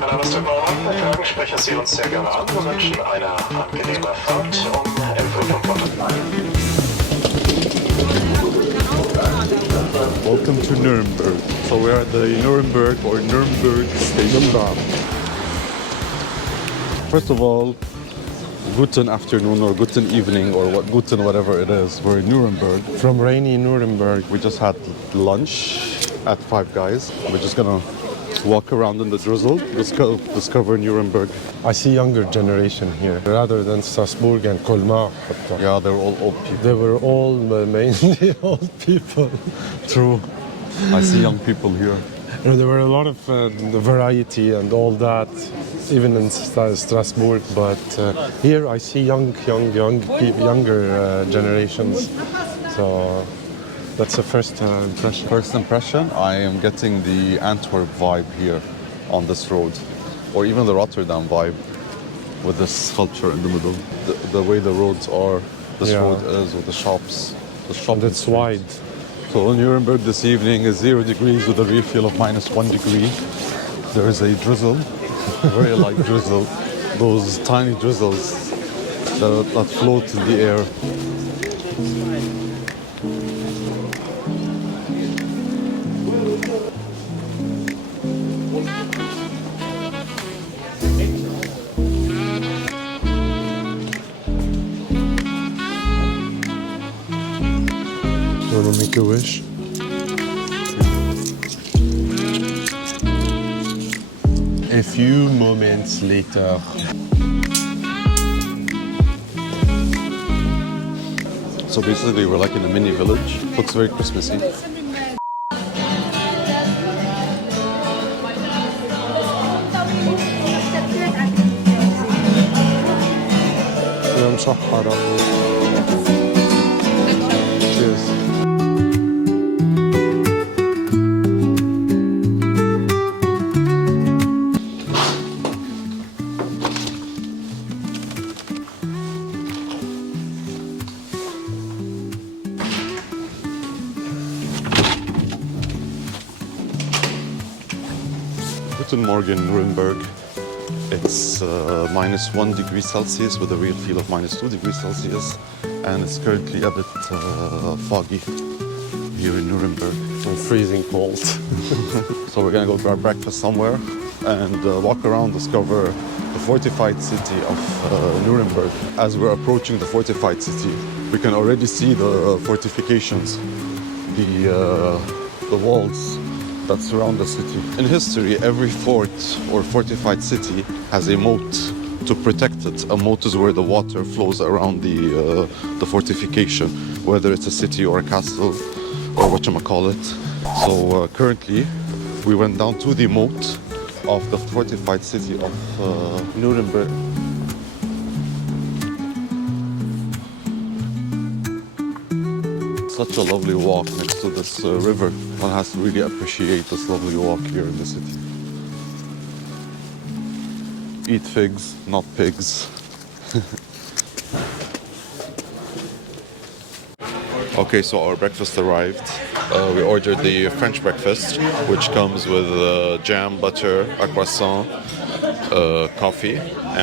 Mein Name ist Albrecht Dürer, wir sprechen Sie uns sehr gerne an. Wir wünschen eine angenehme Fahrt Welcome to Nuremberg. So we're at the Nuremberg or Nuremberg station. First of all, guten afternoon or guten evening or what guten whatever it is. We're in Nuremberg. From rainy Nuremberg. We just had lunch at Five Guys. We're just gonna walk around in the drizzle, discover Nuremberg. I see younger generation here rather than Strasbourg and Colmar. Yeah, they're all old people. They were all mainly old people. True. I see young people here. You know, there were a lot of variety and all that, even in Strasbourg. But here I see younger generations. So that's the first impression. First impression, I am getting the Antwerp vibe here on this road, or even the Rotterdam vibe with this sculpture in the middle. The way the roads are, this road is with the shops. And it's wide. So in Nuremberg this evening is 0 degrees with a real feel of -1 degree. There is a drizzle, very light drizzle, those tiny drizzles that float in the air. Want to make a wish? A few moments later. So basically we're like in a mini village. Looks very Christmassy. يا مشحرة. Cheers. Guten Morgen, Nuremberg. It's -1 degree Celsius with a real feel of -2 degrees Celsius, and it's currently a bit foggy here in Nuremberg. I'm freezing cold. So we're gonna go grab breakfast somewhere and walk around, discover the fortified city of Nuremberg. As we're approaching the fortified city, we can already see the fortifications, the walls that surround the city. In history, every fort or fortified city has a moat to protect it. A moat is where the water flows around the fortification, whether it's a city or a castle or whatchamacallit. So currently, we went down to the moat of the fortified city of Nuremberg. Such a lovely walk next to this river. One has to really appreciate this lovely walk here in the city. Eat figs, not pigs. Okay, so our breakfast arrived. We ordered the French breakfast, which comes with jam, butter, a croissant, coffee,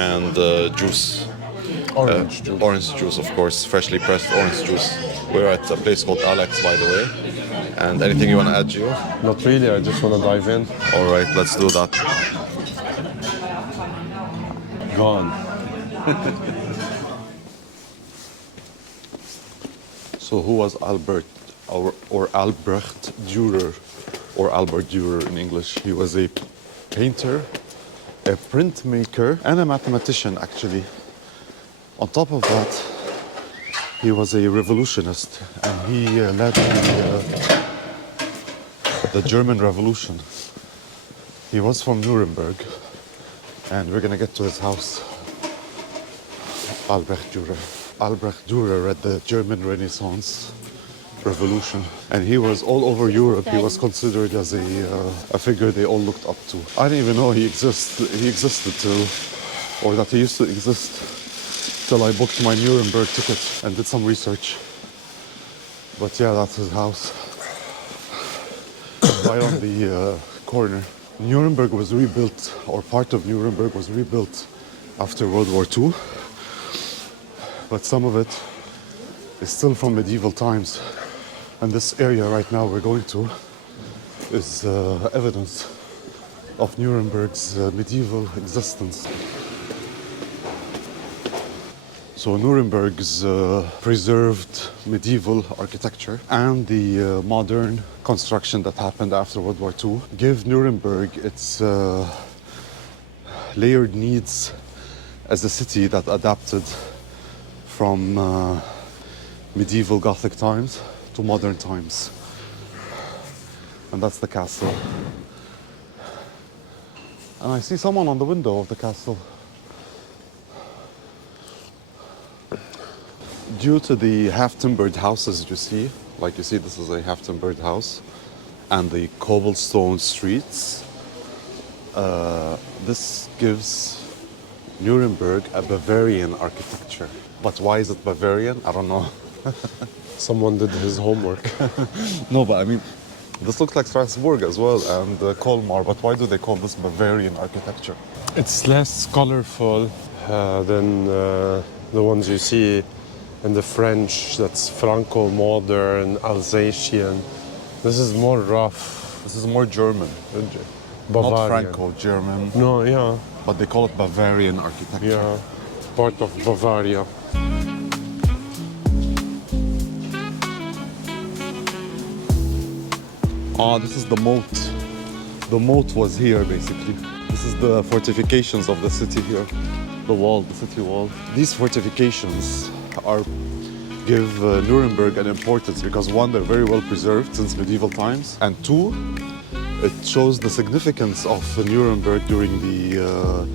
and juice. Orange juice, of course, freshly pressed orange juice. We're at a place called Alex, by the way. And anything you want to add, Gio? Not really, I just want to dive in. All right, let's do that. Gone. So who was Albert or Albrecht Dürer, or Albert Dürer in English? He was a painter, a printmaker, and a mathematician, actually. On top of that, he was a revolutionist, and he led the German Revolution. He was from Nuremberg, and we're gonna get to his house. Albrecht Dürer. Albrecht Dürer led the German Renaissance Revolution, and he was all over Europe. He was considered as a figure they all looked up to. I didn't even know he existed till, or that he used to exist, till I booked my Nuremberg ticket and did some research. But yeah, that's his house. Right on the corner Nuremberg was rebuilt, or part of Nuremberg was rebuilt after World War II, but some of it is still from medieval times. And this area right now we're going to is evidence of Nuremberg's medieval existence. So Nuremberg's preserved medieval architecture and the modern construction that happened after World War II give Nuremberg its layered needs as a city that adapted from medieval Gothic times to modern times. And that's the castle. And I see someone on the window of the castle. Due to the half-timbered houses you see, like you see this is a half-timbered house, and the cobblestone streets, this gives Nuremberg a Bavarian architecture. But why is it Bavarian? I don't know. Someone did his homework. No, but I mean, this looks like Strasbourg as well, and Colmar, but why do they call this Bavarian architecture? It's less colorful than the ones you see in the French. That's Franco-modern, Alsatian. This is more rough. This is more German. Bavarian. Not Franco-German. No, yeah. But they call it Bavarian architecture. Yeah. Part of Bavaria. Ah, this is the moat. The moat was here, basically. This is the fortifications of the city here. The wall, the city wall. These fortifications give Nuremberg an importance because one, they're very well preserved since medieval times, and two, it shows the significance of Nuremberg during the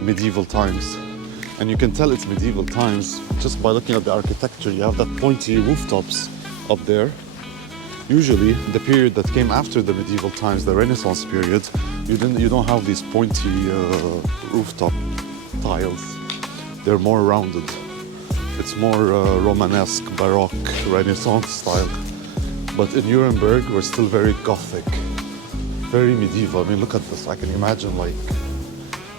medieval times. And you can tell it's medieval times just by looking at the architecture. You have that pointy rooftops up there. Usually, the period that came after the medieval times, the Renaissance period, you don't have these pointy rooftop tiles. They're more rounded. It's more Romanesque, Baroque, Renaissance style. But in Nuremberg, we're still very Gothic, very medieval. I mean, look at this. I can imagine like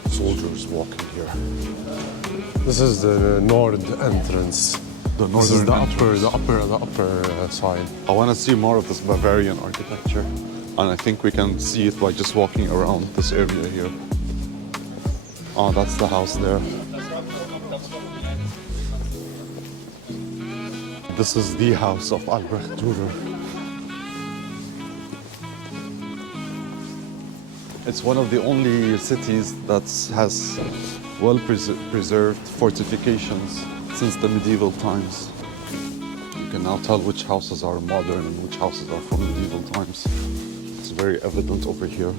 soldiers walking here. This is the north entrance. The This is northern the upper side. I want to see more of this Bavarian architecture, and I think we can see it by just walking around this area here. Oh, that's the house there. This is the house of Albrecht Dürer. It's one of the only cities that has well preserved fortifications since the medieval times. You can now tell which houses are modern and which houses are from medieval times. It's very evident over here.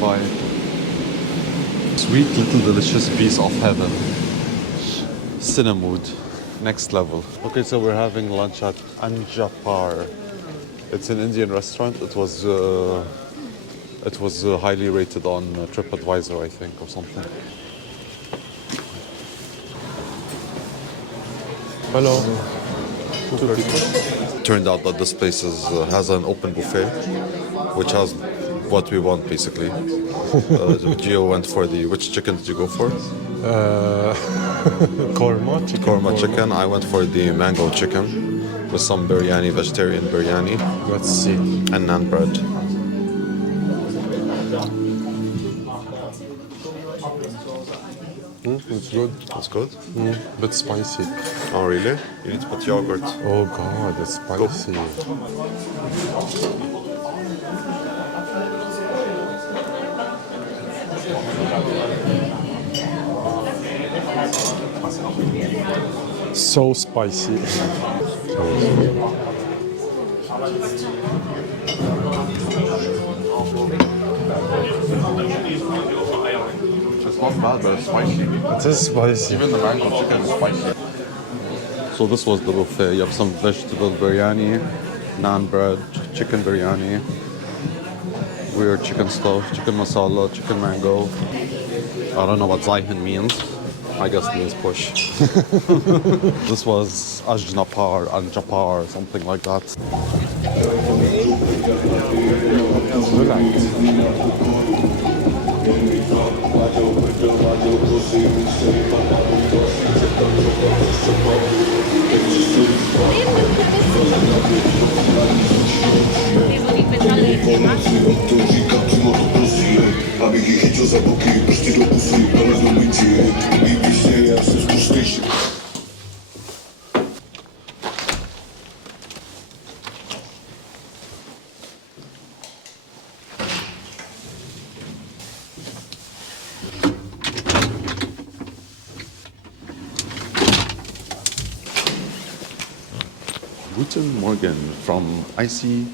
Bye. Sweet little delicious piece of heaven. Cinnamon, next level. Okay, so we're having lunch at Anjappar. It's an Indian restaurant. It was highly rated on TripAdvisor, I think, or something. Hello. Turned out that this place has an open buffet, which has what we want basically. Gio went for which chicken did you go for? Korma chicken. I went for the mango chicken with some biryani, vegetarian biryani. Let's see. And naan bread. It's good. That's good. But spicy. Oh really? You need to put yogurt. Oh God, it's spicy. So spicy. It's not bad, but it's spicy. It is spicy. Even the mango chicken is spicy. So this was the buffet. You have some vegetable biryani, naan bread, chicken biryani, weird chicken stuff, chicken masala, chicken mango. I don't know what Zayhin means. I guess it means push. This was Anjappar, something like that. Guten Morgen from icy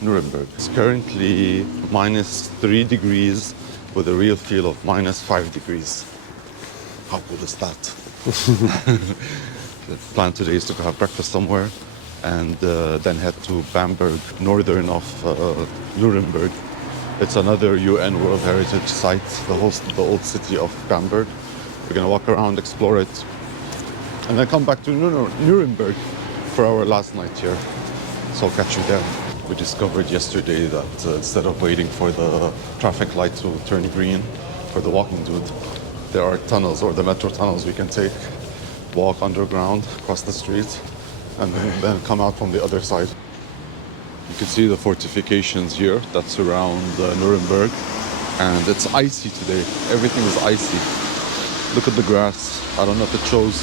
Nuremberg. It's currently -3 degrees with a real feel of -5 degrees. How cool is that? The plan today is to go have breakfast somewhere and then head to Bamberg, northern of Nuremberg. It's another UN World Heritage Site, the old city of Bamberg. We're gonna walk around, explore it, and then come back to Nuremberg for our last night here. So I'll catch you there. We discovered yesterday that instead of waiting for the traffic light to turn green for the walking dude, there are tunnels, or the metro tunnels we can take, walk underground across the street, and then come out from the other side. You can see the fortifications here that surround Nuremberg, and it's icy today. Everything is icy. Look at the grass. I don't know if it shows.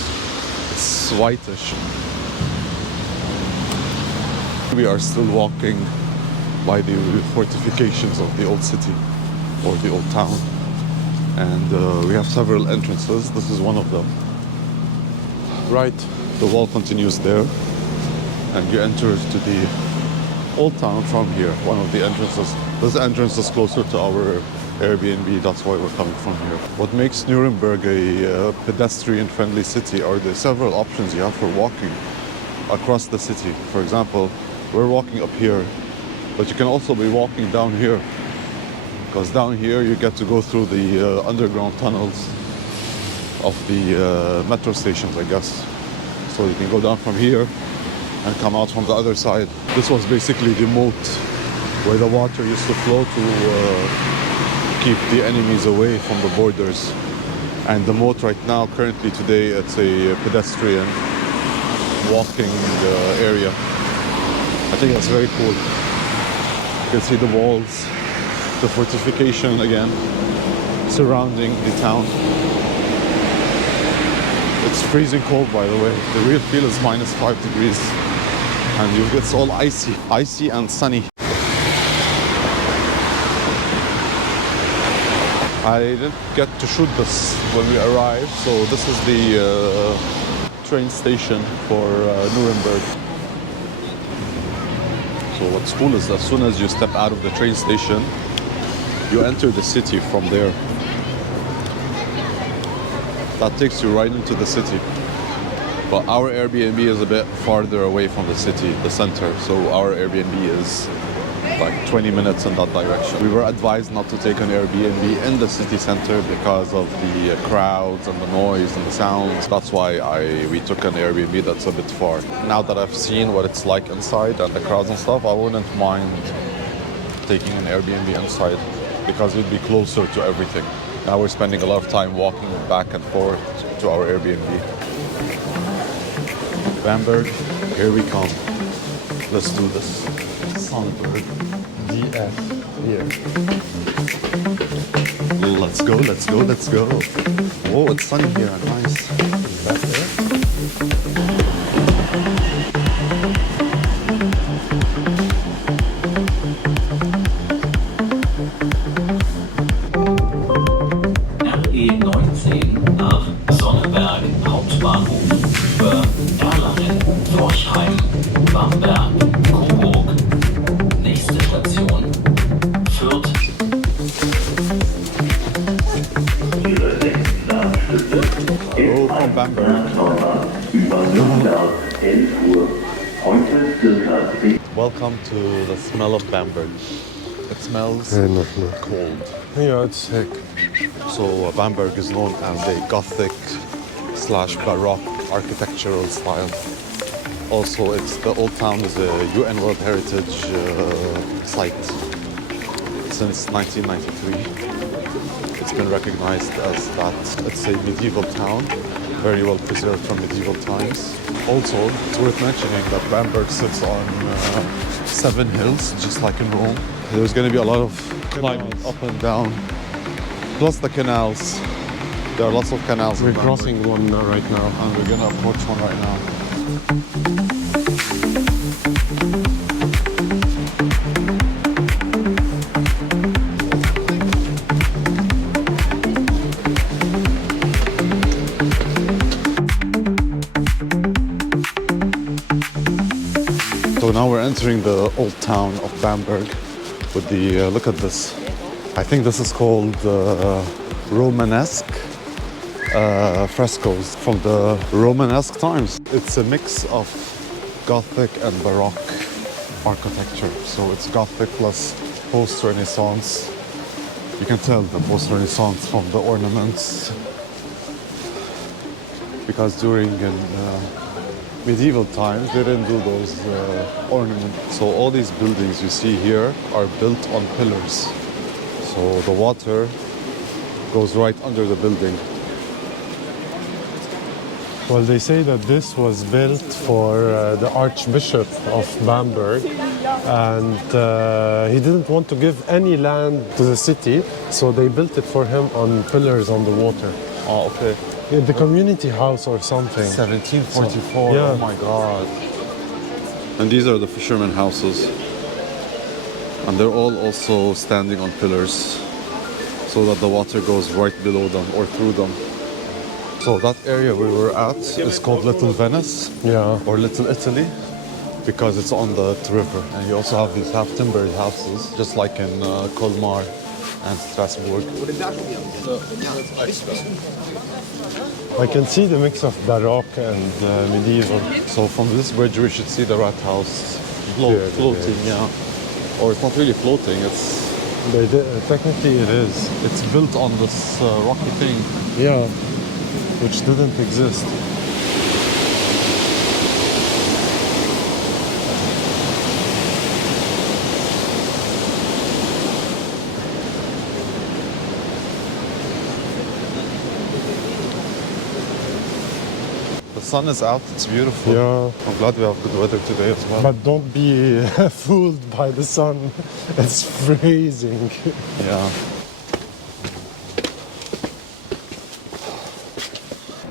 It's whitish. We are still walking by the fortifications of the old city, or the old town. And we have several entrances. This is one of them. Right, the wall continues there, and you enter to the old town from here, one of the entrances. This entrance is closer to our Airbnb, that's why we're coming from here. What makes Nuremberg a pedestrian-friendly city are the several options you have for walking across the city. For example, we're walking up here, but you can also be walking down here, because down here you get to go through the underground tunnels of the metro stations, I guess. So you can go down from here and come out from the other side. This was basically the moat where the water used to flow to keep the enemies away from the borders. And the moat right now, currently today, it's a pedestrian walking area. I think that's very cool. You can see the walls, the fortification again, surrounding the town. It's freezing cold, by the way. The real feel is -5 degrees. And it's all icy and sunny. I didn't get to shoot this when we arrived, so this is the train station for Nuremberg. So what's cool is as soon as you step out of the train station, you enter the city from there. That takes you right into the city. But our Airbnb is a bit farther away from the city, the center. So our Airbnb is like 20 minutes in that direction. We were advised not to take an Airbnb in the city center because of the crowds and the noise and the sounds. That's why we took an Airbnb that's a bit far. Now that I've seen what it's like inside and the crowds and stuff, I wouldn't mind taking an Airbnb inside because it'd be closer to everything. Now we're spending a lot of time walking back and forth to our Airbnb. Bamberg, here we come. Let's do this. Sandberg. DF here. Let's go, let's go, let's go. Whoa, it's sunny here, nice. Is that there? RE19 nach Sonneberg Hauptbahnhof über Erlangen, Forchheim, Bamberg, Coburg. Nächste Station Fürth. Hello from Bamberg. Welcome Welcome to the smell of Bamberg. It smells cold. Yeah, it's sick. So Bamberg is known as a Gothic / Baroque architectural style. Also, the old town is a UN World Heritage Site since 1993. It's been recognized as that. It's a medieval town, very well preserved from medieval times. Also, it's worth mentioning that Bamberg sits on 7 hills, just like in Rome. There's going to be a lot of climbing up and down, plus the canals. There are lots of canals. We're crossing one right now. And we're going to approach one right now. So now we're entering the old town of Bamberg with the, look at this. I think this is called Romanesque frescoes from the Romanesque times. It's a mix of Gothic and Baroque architecture. So it's Gothic plus post-Renaissance. You can tell the post-Renaissance from the ornaments, because during medieval times they didn't do those ornaments. So all these buildings you see here are built on pillars. So the water goes right under the building. Well, they say that this was built for the Archbishop of Bamberg, and he didn't want to give any land to the city, so they built it for him on pillars on the water. Oh, okay. Yeah, the community house or something. 1744, Yeah. Oh my God. And these are the fishermen houses. And they're all also standing on pillars so that the water goes right below them or through them. So that area we were at is called Little Venice, Yeah. or Little Italy, because it's on the river. And you also have these half-timbered houses, just like in Colmar and Strasbourg. I can see the mix of Baroque and medieval. So from this bridge we should see the rat house Yeah, floating, yeah. Or it's not really floating, Technically it is. it's built on this rocky thing. Yeah. Which didn't exist. The sun is out, it's beautiful. Yeah. I'm glad we have good weather today as well. But don't be fooled by the sun. It's freezing. Yeah.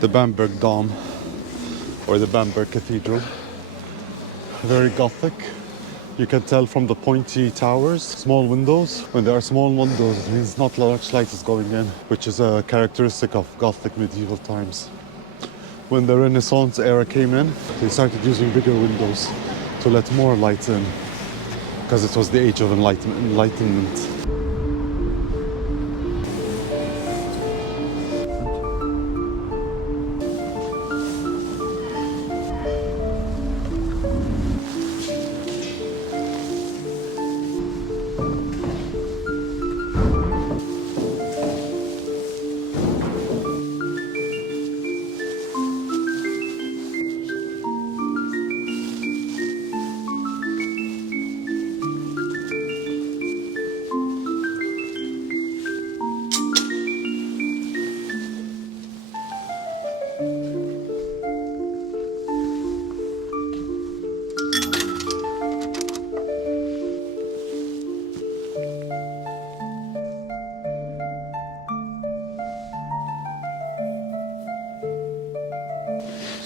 The Bamberg Dome, or the Bamberg Cathedral. Very Gothic. You can tell from the pointy towers, small windows. When there are small windows, it means not much light is going in, which is a characteristic of Gothic medieval times. When the Renaissance era came in, they started using bigger windows to let more light in, because it was the age of enlightenment.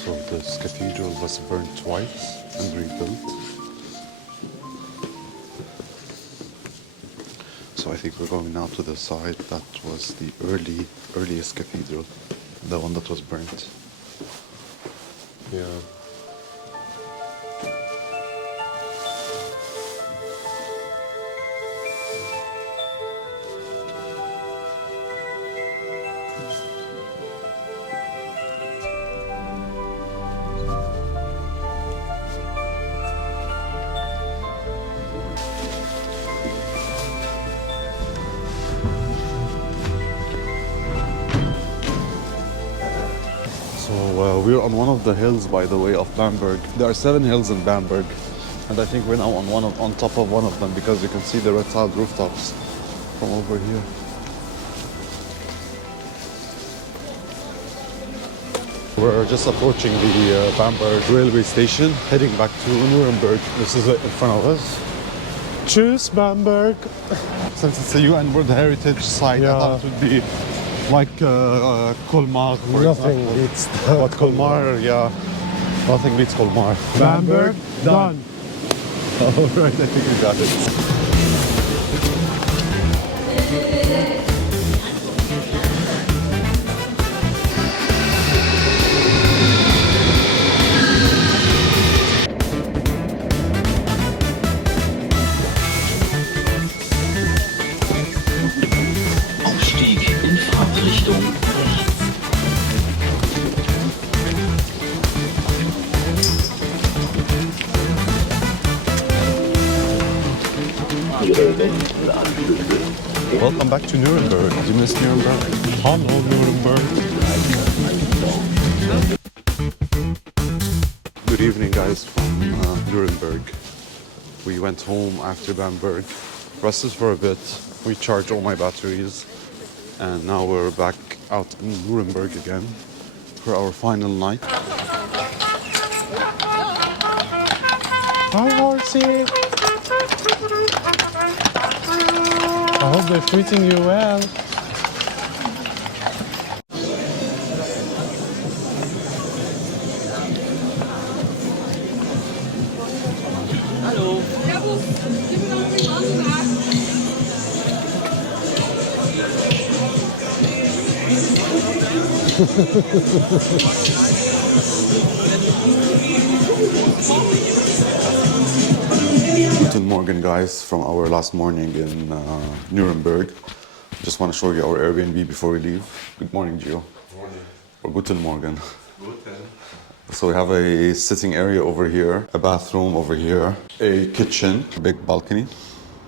So this cathedral was burned twice and rebuilt. So I think we're going now to the side that was the earliest cathedral, the one that was burnt. Yeah. So we're on one of the hills, by the way, of Bamberg. There are 7 hills in Bamberg, and I think we're now on top of one of them because you can see the red tiled rooftops from over here. We're just approaching the Bamberg railway station, heading back to Nuremberg. This is it in front of us. Tschüss, Bamberg. Since it's a UN World Heritage Site, I thought it would be like Colmar, for Nothing example. beats But Colmar, yeah, nothing beats Colmar. Bamberg, done. All right, I think we got it. Aufstieg in Fahrtrichtung rechts. Welcome back to Nuremberg. Do you miss Nuremberg? Hello, Nuremberg. Good evening, guys, from Nuremberg. We went home after Bamberg, rested for a bit, recharged all my batteries, and now we're back out in Nuremberg again for our final night. Hi, horsey. I hope they're treating you well. Guten Morgen, guys, from our last morning in Nuremberg. Just want to show you our Airbnb before we leave. Good morning, Gio. Morning. Or Guten Morgen. Guten. So we have a sitting area over here, a bathroom over here, a kitchen, a big balcony,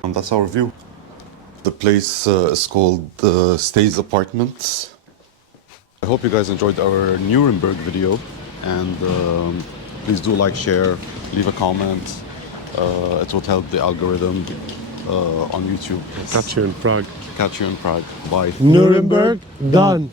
and that's our view. The place is called Stays Apartments. I hope you guys enjoyed our Nuremberg video, and please do like, share, leave a comment. It will help the algorithm on YouTube. Catch you in Prague. Catch you in Prague. Bye. Nuremberg, done.